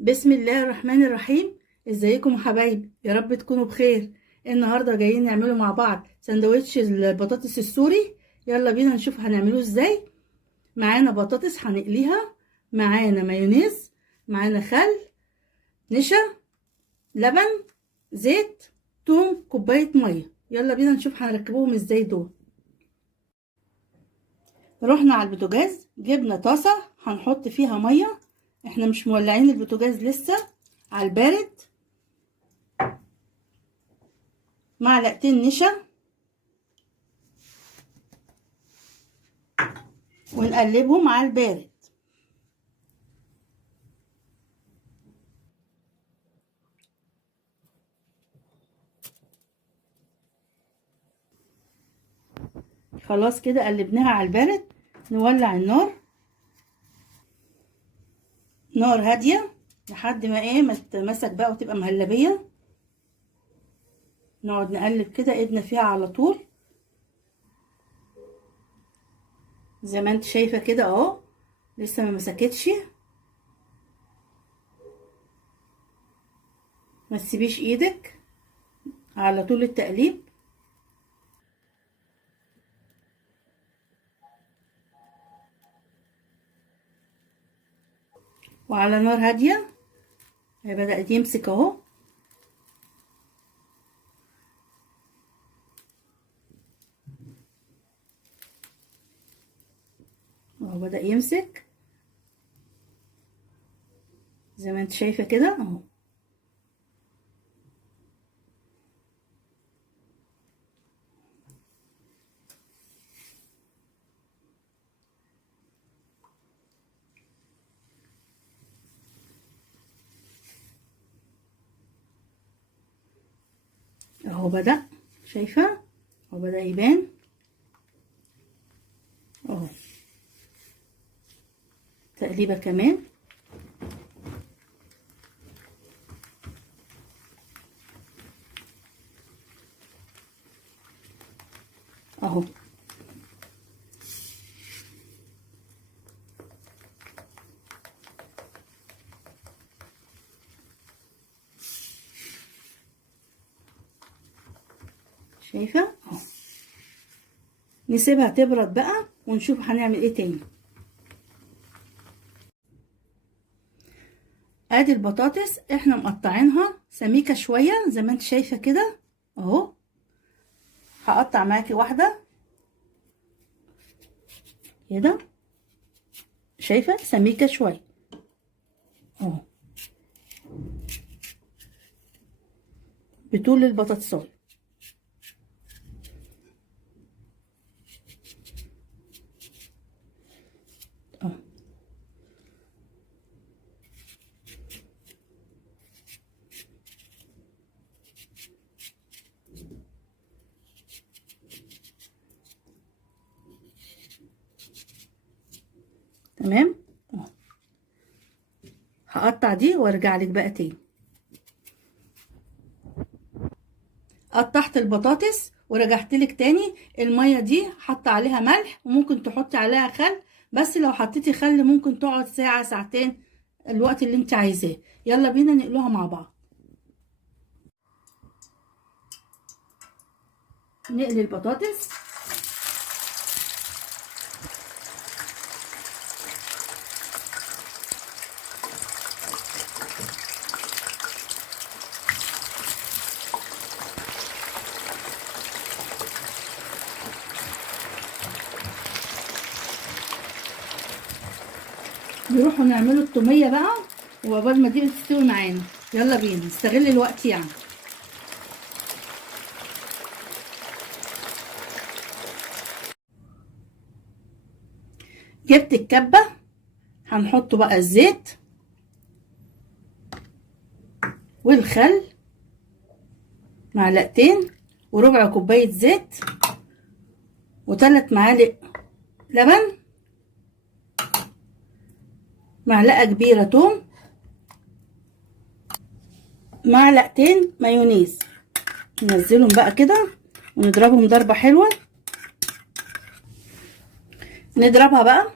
بسم الله الرحمن الرحيم. ازيكم يا حبايبي؟ يا رب تكونوا بخير. النهارده جايين نعمله مع بعض سندوتش البطاطس السوري. يلا بينا نشوف هنعمله ازاي. معانا بطاطس هنقليها، معانا مايونيز، معانا خل، نشا، لبن، زيت، توم، كوبايه ميه. يلا بينا نشوف هنركبوهم ازاي دول. رحنا على البوتاجاز، جبنا طاسه هنحط فيها ميه. احنا مش مولعين البوتاجاز لسه، على البارد. معلقتين نشا، ونقلبهم على البارد. خلاص كده قلبناها على البارد. نولع النار، نار هادية لحد ما ما تتمسك بقى وتبقى مهلبية. نقعد نقلب كده ايدنا فيها على طول زي ما انت شايفة كده اهو، لسه ما مسكتش. ما تسيبيش ايدك على طول التقليب. وعلى نار هادية بدأت يمسك اهو. اهو بدأ يمسك زي ما انت شايفة كده اهو. اهو بدأ، شايفة اهو بدأ يبان اهو. تقليبة كمان اهو. شايفة اهو. نسيبها تبرد بقى ونشوف هنعمل ايه تاني. ادي البطاطس احنا مقطعينها سميكة شوية زي ما انت شايفة كده اهو. هقطع معاكي واحدة كده، شايفة سميكة شوية اهو، بطول البطاطساية اهو. تمام اهو. هقطع دي وارجع لك بقى تاني. قطعت البطاطس ورجعت لك تاني. المية دي حط عليها ملح وممكن تحطي عليها خل، بس لو حطيتي خل ممكن تقعد ساعة ساعتين، الوقت اللي انت عايزاه. يلا بينا نقلوها مع بعض. نقلي البطاطس. نروحوا نعملوا التومية بقى وعقبال ما دي تستوي معانا. يلا بينا نستغل الوقت يعني. جبت الكبة، هنحط بقى الزيت والخل، معلقتين وربع كوباية زيت، وثلاث معالق لبن، معلقة كبيرة توم، معلقتين مايونيز. ننزلهم بقى كده ونضربهم ضربة حلوة. نضربها بقى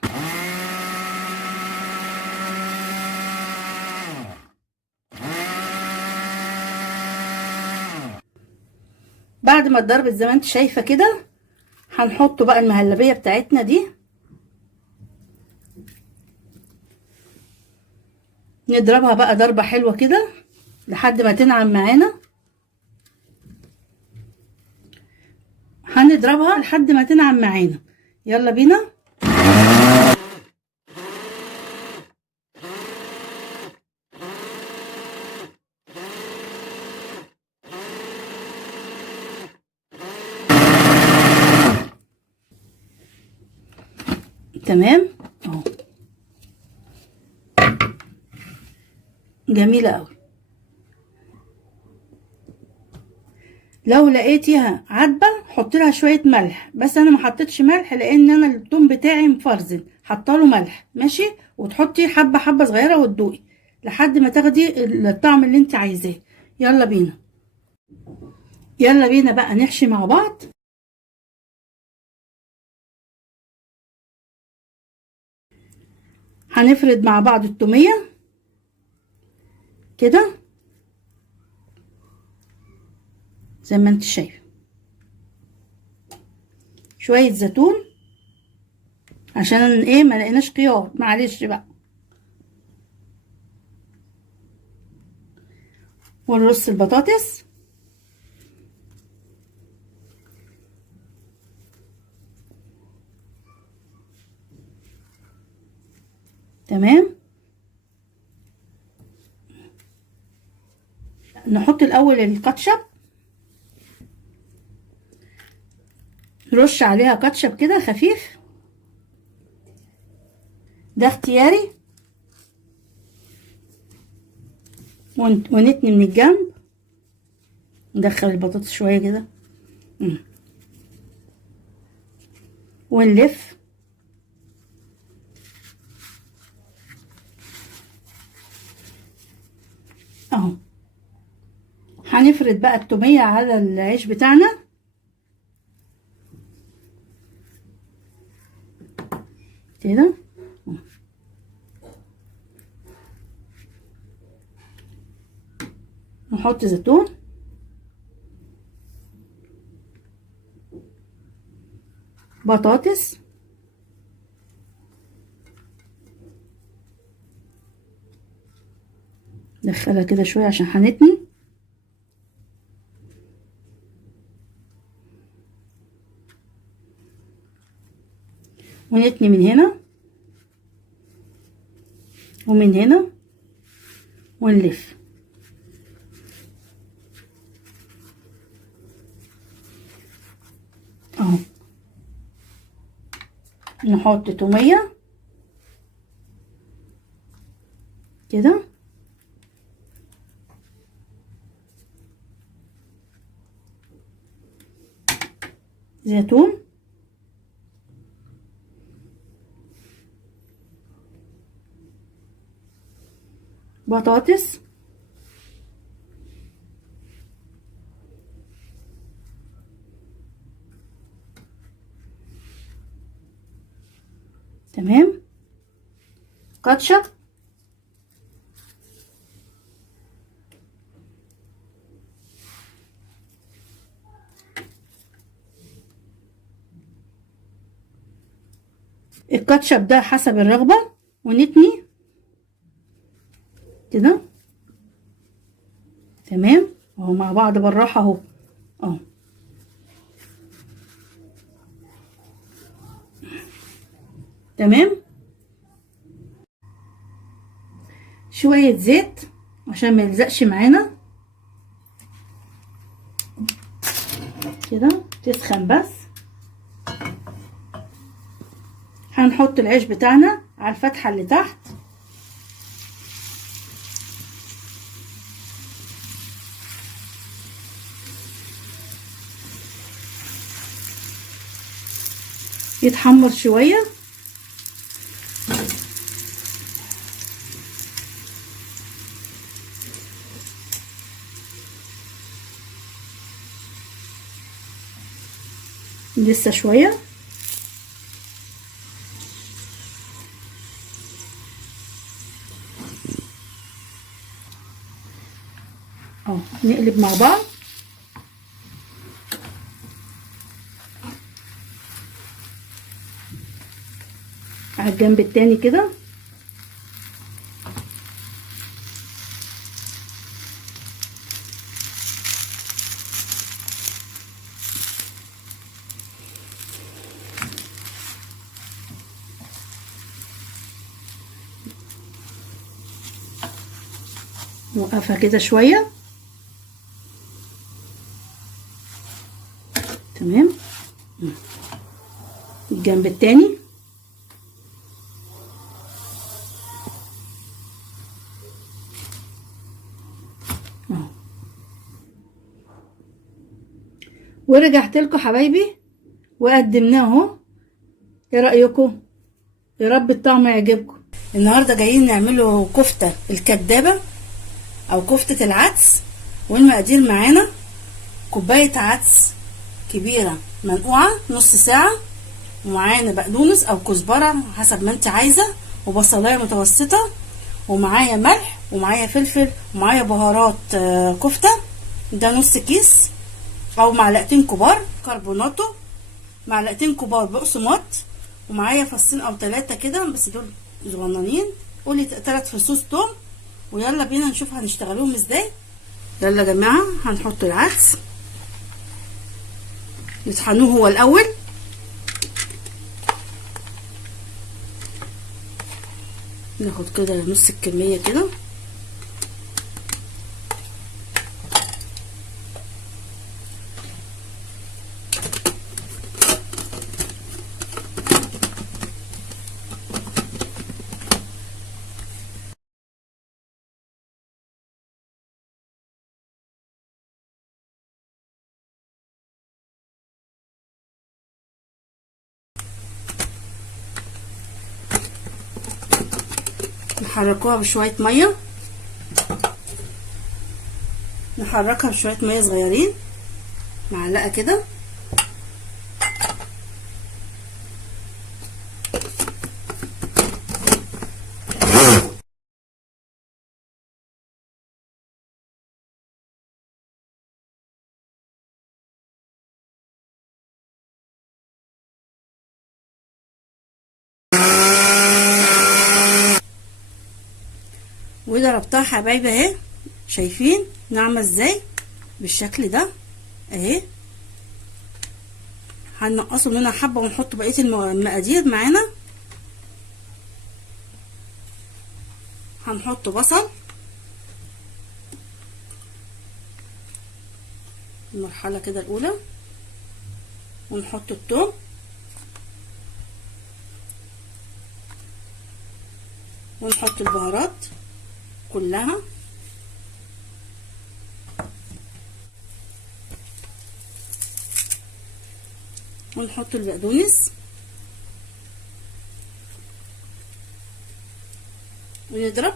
بعد ما اتضربت زي ما انت شايفه كده، هنحط بقى المهلبيه بتاعتنا دي، نضربها بقى ضربه حلوه كده لحد ما تنعم معانا. هنضربها لحد ما تنعم معانا. يلا بينا. تمام اهو، جميله قوي. لو لقيتيها عدبه حطي لها شويه ملح، بس انا ما حطيتش ملح لان انا الثوم بتاعي مفرزن، حطاله ملح ماشي. وتحطي حبه حبه صغيره وتدوقي لحد ما تاخدي الطعم اللي انت عايزاه. يلا بينا. يلا بينا بقى نحشي مع بعض. هنفرد مع بعض التوميه كده زي ما انت شايفه، شويه زيتون عشان ايه ما لقيناش خيار، معلش بقى. ونرص البطاطس. تمام. نحط الاول الكاتشب، نرش عليها كاتشب كده خفيف، ده اختياري. ونتني من الجنب، ندخل البطاطس شويه كده ونلف اهو. هنفرد بقى التوميه على العيش بتاعنا كده، نحط زيتون، بطاطس، ندخلها كده شويه عشان هنتني، ونتني من هنا ومن هنا ونلف اهو. نحط توميه كده، زيتون، بطاطس، تمام، كاتشب، الكاتشب ده حسب الرغبة، ونتني كده. تمام اهو مع بعض بالراحة اهو اهو. تمام. شوية زيت عشان ما يلزقش معانا كده، تسخن بس. هنحط العيش بتاعنا على الفتحة اللي تحت، يتحمر شوية. لسه شوية اهو، نقلب مع بعض. على الجنب التاني كده. نوقفها كده شوية. تمام. الجنب التاني. اهو. ورجعت لكم حبايبي وقدمناه اهو. ايه رأيكم؟ يا رب الطعم يعجبكم. النهارده جايين نعمله كفتة الكدابة او كفتة العدس. والمقادير معانا: كوباية عدس كبيرة منقوعة نص ساعة، ومعانا بقدونس او كزبرة حسب ما انت عايزة، وبصلاية متوسطة، ومعايا ملح، ومعايا فلفل، ومعايا بهارات كفتة. ده نص كيس او معلقتين كبار كربوناتو، معلقتين كبار بقسماط، ومعايا فصين او 3 كده بس دول صغننين، قولي 3 فصوص توم. ويلا بينا نشوف هنشتغلوهم ازاي. يلا يا جماعه هنحط العدس نطحنوه هو الاول. ناخد كده نص الكميه كده. نحركوها بشويه ميه، نحركها بشويه ميه صغيرين، معلقه كده. وضربتها حبايبي اهي، شايفين ناعمه ازاي؟ بالشكل ده اهي. هنقصوا منها حبه ونحط بقيه المقادير معانا. هنحط بصل المرحله كده الاولى، ونحط الثوم، ونحط البهارات كلها، ونحط البقدونس، ونضرب.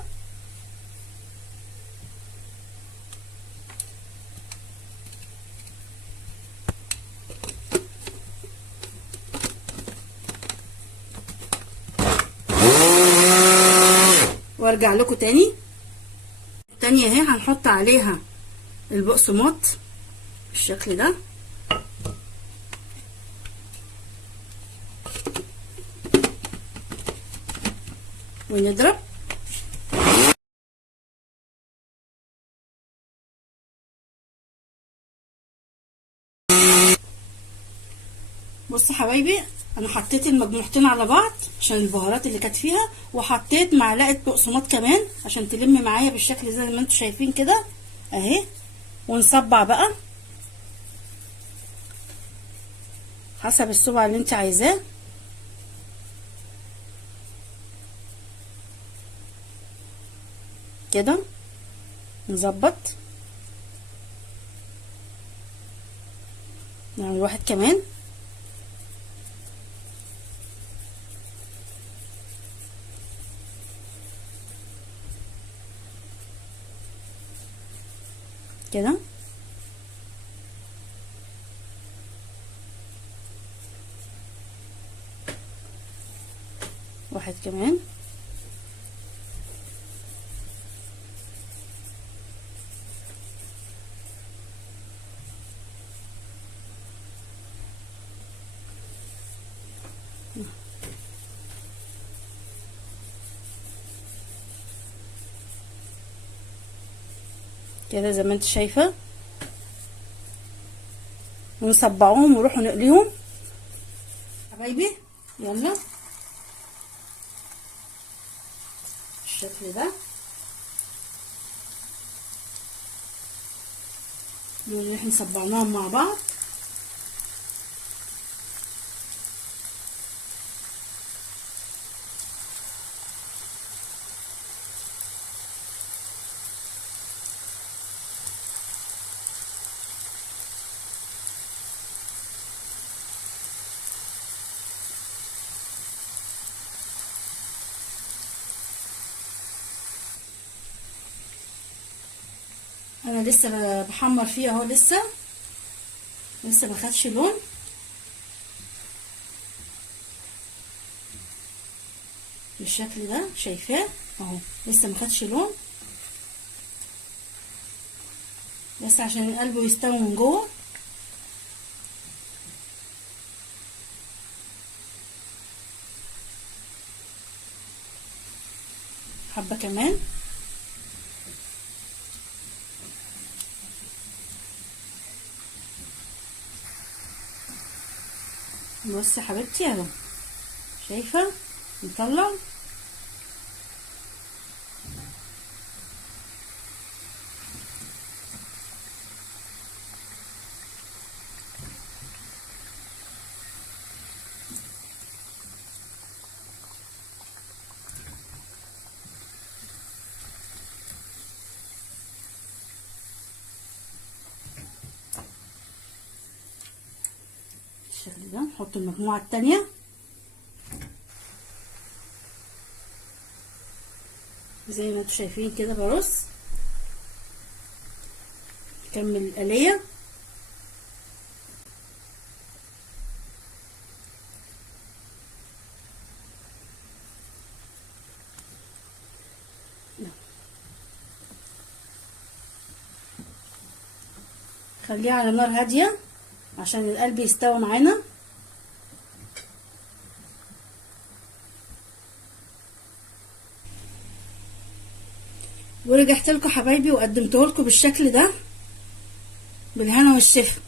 وارجع لكم تاني. التانية اهي هنحط عليها البقسماط بالشكل ده، ونضرب. بصوا حبايبي، انا حطيت المجموعتين على بعض عشان البهارات اللي كانت فيها، وحطيت معلقه بقسماط كمان عشان تلم معايا بالشكل زي ما انتم شايفين كده اهي. ونصبع بقى حسب الصبع اللي انت عايزاه كده. نظبط، نعمل واحد كمان كده. واحد كمان. كده زي ما انت شايفه، ونصبعوهم ونروحوا نقليهم حبايبي. يلا بالشكل ده دول اللي احنا صبعناهم مع بعض. انا لسه بحمر فيه اهو، لسه ما خدش لون. بالشكل ده شايفاه اهو، لسه ما خدش لون، بس عشان قلبه يستوي من جوه. حبه كمان. بصي يا حبيبتي اهو، شايفه نطلع. بالشكل ده نحط المجموعه التانية زي ما انتوا شايفين كده. برص نكمل الآلية. خليها على نار هادية عشان القلب يستوي معانا. ورجعت لكم حبايبي وقدمته لكم بالشكل ده، بالهنا والشفا.